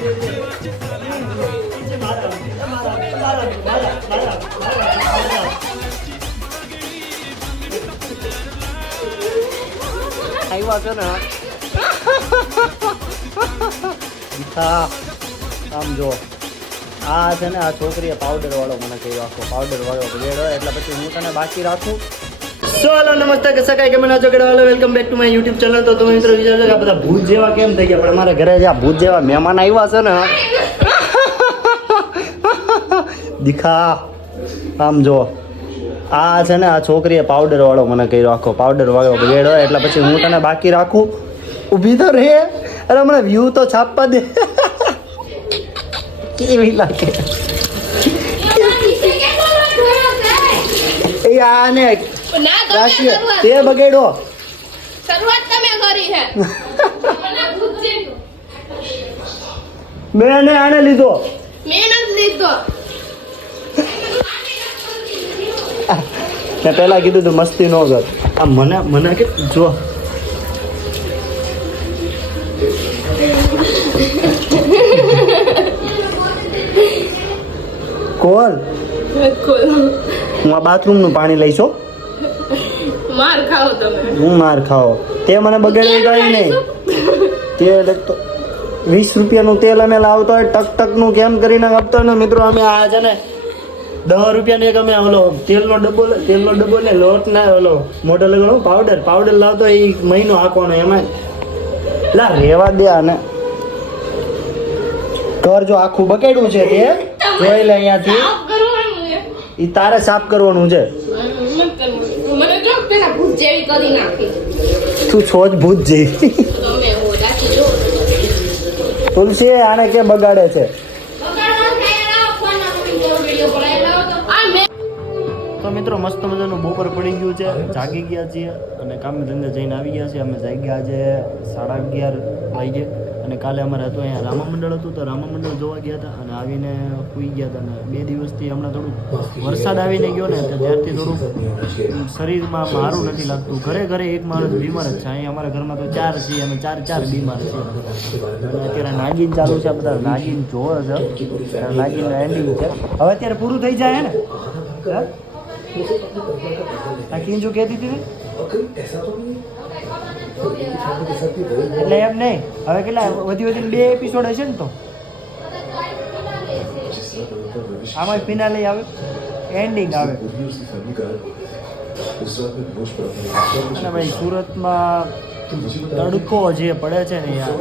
આવ્યા છે ને આમ જો આ છે ને આ છોકરીએ પાવડર વાળો મને કહ્યું આખો પાવડર વાળો રેડ હોય એટલે પછી હું તને બાકી રાખું. સો હેલો નમસ્તે કે સકાય કેમ ના ચોકડા વાળો welcome back to my YouTube channel. તો તમે મિત્રો વિચારજો કે આ બધા ભૂત જેવા કેમ થઈ ગયા, પણ અમારા ઘરે જે આ ભૂત જેવા મહેમાન આવ્યા છે ને દીખા આમ જો આ છે ને આ છોકરીએ પાવડર વાળો મને કહ્યું આખો પાવડર વાળો રેડ હોય એટલે પછી હું તને બાકી રાખું. ઊભી તો રહે, અરે મને વ્યૂ તો છાપવા દે. કેવી લાગે એ આને રાશિ તે બગેડો શરૂઆત તમે કરી છે. મેં આને લીધો, મેં નથી લીધો. મેં પેલા કીધું તું મસ્તી ન કર. આ મને કે જો કોલ હું આ બાથરૂમ નું પાણી લઈશ. માર ખાઓ તમે. હું માર ખાઓ તે મને બગાડી ગઈ નહીં. તેલ 20 રૂપિયાનું તેલ અમે લાવતો હોય ટક ટક નું કેમ કરીને આપતો ને મિત્રો. અમે આ છે ને 10 રૂપિયાનો એક અમે ઓલો તેલનો ડબ્બો ને લોટ ના ઓલો મોટો લગાડો પાવડર લાવતો એ મહિનો આખવાનો એમાં લા રેવા દે. આને ઘર જો આખું બગાડ્યું છે તે જોઈ લે અહીંયાથી. સાફ કરવાનું છે. ઈ તારે સાફ કરવાનું છે. મને જો પેલા ભૂત જેવી કરી નાખી. તું છો જ ભૂત જેવી. તમે હો દાખી જો. તુલસી આને કે બગાડે છે. તો મિત્રો મસ્ત મજાનું બપોર પડી ગયું છે, જાગી ગયા છીએ અને કામે ધંધે જઈને આવી ગયા છીએ. અમે જાગ્યા આજે 11:30 વાગે અને કાલે અમારે હતું અહીંયા રામા મંડળ હતું તો રામા મંડળ જોવા ગયા હતા અને આવીને સૂઈ ગયા હતા. અને 2 દિવસથી હમણાં થોડુંક વરસાદ આવીને ગયો ને તો ત્યારથી થોડુંક શરીરમાં સારું નથી લાગતું. ઘરે એક માણસ બીમાર જ છે. અહીંયા અમારા ઘરમાં તો 4 છીએ અને 4 બીમાર છીએ. અને અત્યારે નાગીન ચાલુ છે, બધા નાગીન જોવે છે, નાગીન એન્ડિંગ છે. હવે અત્યારે પૂરું થઈ જાય ને આ કિંજુ કહેતી હતી ને એટલે એમ નહીં. હવે કેટલા વધી 2 એપિસોડ હશે ને તો આમાં ફિનાલે આવે, એન્ડિંગ આવે. અને ભાઈ સુરતમાં તડકો જે પડે છે ને યાર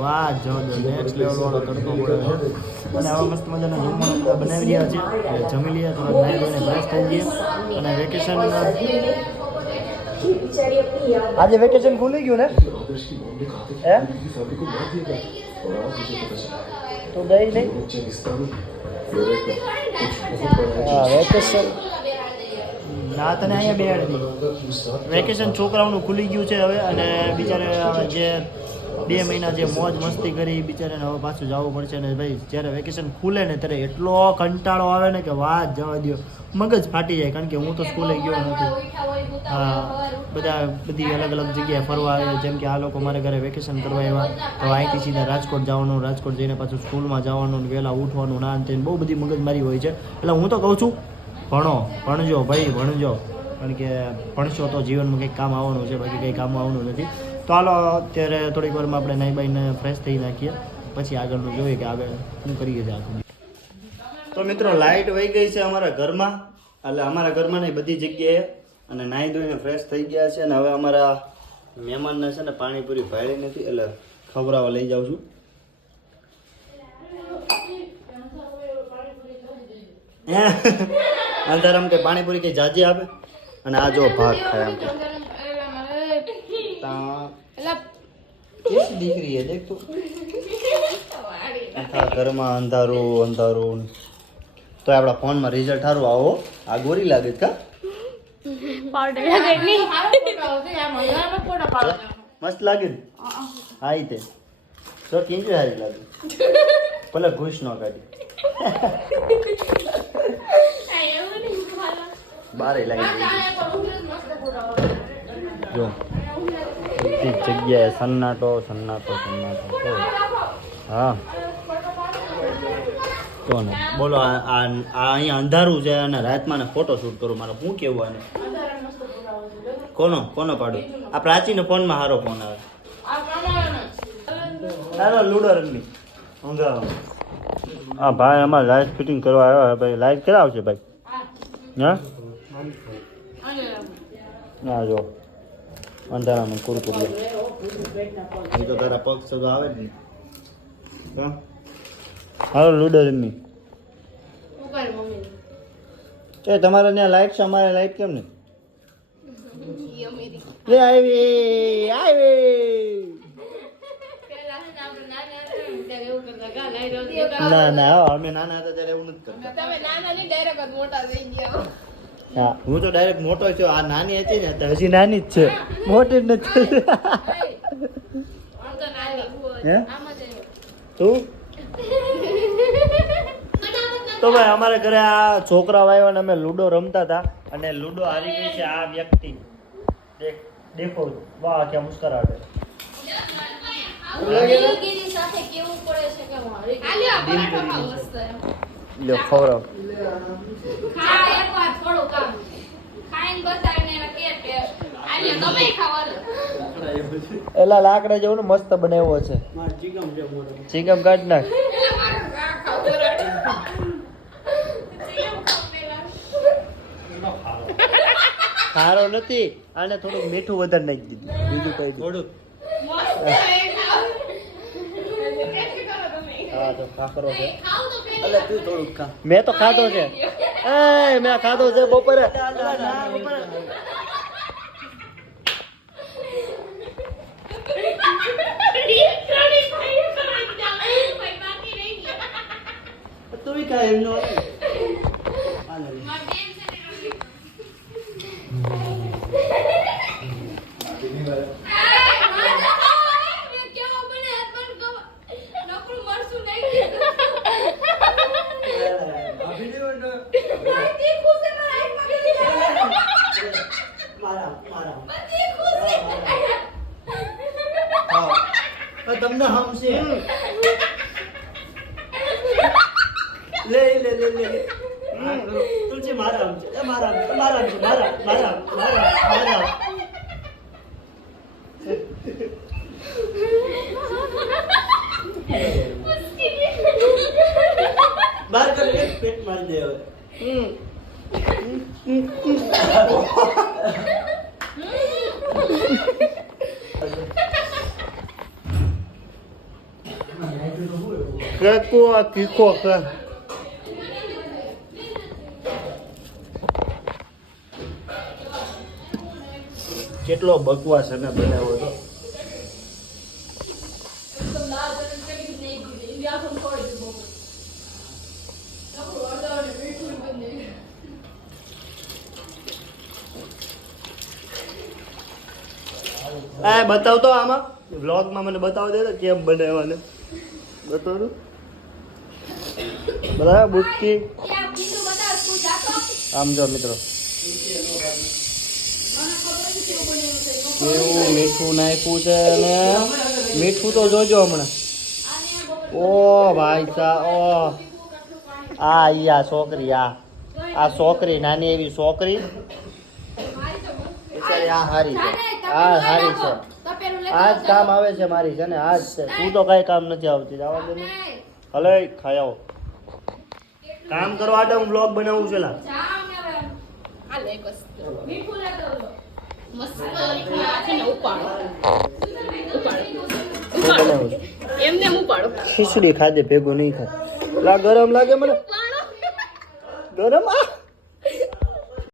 વાહ જો નેક્સ્ટ લેવલ વાળો તડકો પડે છે. અને આવા મસ્ત મજાના જમવાનું બધા બનાવી રહ્યા છે. જમી લઈએ, થોડા નાઈ ધોઈને ફ્રેશ થઈ જઈએ. અને વેકેશન આજે વેકેશન ખુલી ગયું ને હે તો ગઈ નહીં વેકેશન ના તને અહીંયા બેહાડી વેકેશન છોકરાઓનું ખુલી ગયું છે હવે. અને બિચારે જે 2 મહિના જે મોજ મસ્તી કરી બિચારાને હવે પાછું જવું પડશે. ને ભાઈ જ્યારે વેકેશન ખુલે ને ત્યારે એટલો કંટાળો આવે ને કે વાત જવા દો, મગજ ફાટી જાય. કારણ કે હું તો સ્કૂલે ગયો નથી. બધી અલગ અલગ જગ્યાએ ફરવા આવે. જેમ કે આ લોકો મારા ઘરે વેકેશન કરવા આવ્યા તો અહીંથી સીધા રાજકોટ જવાનું, રાજકોટ જઈને પાછું સ્કૂલમાં જવાનું, વહેલા ઉઠવાનું, ના તેને બહુ બધી મગજમારી હોય છે. એટલે હું તો કહું છું ભણજો ભાઈ ભણજો. કારણ કે ભણશો તો જીવનમાં કંઈક કામ આવવાનું છે, બાકી કંઈ કામ આવવાનું નથી. તો હાલો અત્યારે થોડીક વારમાં આપણે નાઈ બાઈને ફ્રેશ થઈ નાખીએ, પછી આગળનું જોઈએ કે આગળ શું કરીએ છીએ આખું. તો મિત્રો લાઇટ વહી ગઈ છે અમારા ઘરમાં, એટલે અમારા ઘરમાં નહીં બધી જગ્યાએ. અને નાહી ધોઈને ફ્રેશ થઈ ગયા છે. અને હવે અમારા મહેમાનને છે ને પાણીપુરી ભાળી નથી એટલે ખવડાવવા લઈ જાઉં છું. અંધારામ કે પાણીપુરી કઈ જાજી આપે. અને આ જો ભાગ ખાય આમ કેવી દીકરી હે દેખ તું. આખા ઘરમાં અંધારું તો આપણા ફોનમાં રિઝલ્ટ સારું આવો. આ ગોરી લાગે કા મસ્ત લાગે ને. હા ઈ તે તો કેવી સારી લાગે. ભલે ઘૂસ ન કાઢી બારે લાગી જો બધી જગ્યાએ સન્નાટો. હા કોને બોલો આ અહીંયા અંધારું છે અને રાતમાં ફોટો શૂટ કરું મારે શું કેવું આને કોનો પાડું આ પ્રાચીન ફોનમાં સારો ફોન આવે હાલો લૂડો રમી ઊંઘાવો હા ભાઈ અમારે લાઇટ ફિટિંગ કરવા આવ્યા ભાઈ લાઇટ ક્યારે આવશે ભાઈ હા ના જો અંધારામાં કુરકુરી એ તો તારા પગ સગો આવે જ નહીં હા હાલો લૂડો રમી એ તમારે ત્યાં લાઇટ છે અમારે લાઇટ કેમ નહીં લે આવી ના અમે નાના હતા ત્યારે એવું નથી કરતા હા હું તો ડાયરેક્ટ મોટો છું આ નાની હતી ને તો હજી નાની જ છે મોટી જ નથી હે તું તો ભાઈ અમારે ઘરે આ છોકરાઓ આવ્યા ને અમે લૂડો રમતા હતા અને લૂડો હારી ગઈ છે આ વ્યક્તિ દેખો વાહ ક્યાં મુસ્કરાટ લ્યો ખવડાવ એલા લાકડા જેવું ને મસ્ત બનાવ્યો છે ચીકમ કાઢ નાખ ખારો નથી આને થોડુંક મીઠું વધારે નાખી દીધું બીજું કઈ થોડુંક હા તો ખાખરો છે અલે તું થોડુંક ખા મેં તો ખાધો છે મેં ખાધો છે બપોરે તું કા એમનો તમને હમશે લે લે લે લે તુલસી મારા હમ છે મારા મારા મારા મારા મારા મારા બાર કર એક પેટ માર દે હવે Какое кикоха. કેટલો બકવાસ અને બનાવ્યો તો આ બતાવ તો આમાં વ્લોગમાં મને બતાવ દે તો કેમ બનાવવાને બતાવ બરાબર બુટકી આમ જો મિત્રો કેવું મીઠું નાખ્યું છે ને મીઠું તો જોજો હમણાં ઓ ભાઈ સાહેબ ઓ આ છોકરી આ છોકરી નાની એવી છોકરી બિચારી આ હારી છે આ હારી છે આ જ કામ આવે છે મારી છે ને આ જ છે તું તો કઈ કામ નથી આવતી જવા દે હલે ખાઈ આવો કામ કરવા માટે હું બ્લોગ બનાવું છું લા ખીચડી ખાધે ભેગું નહીં ખાય લા ગરમ લાગે મને ગરમ આ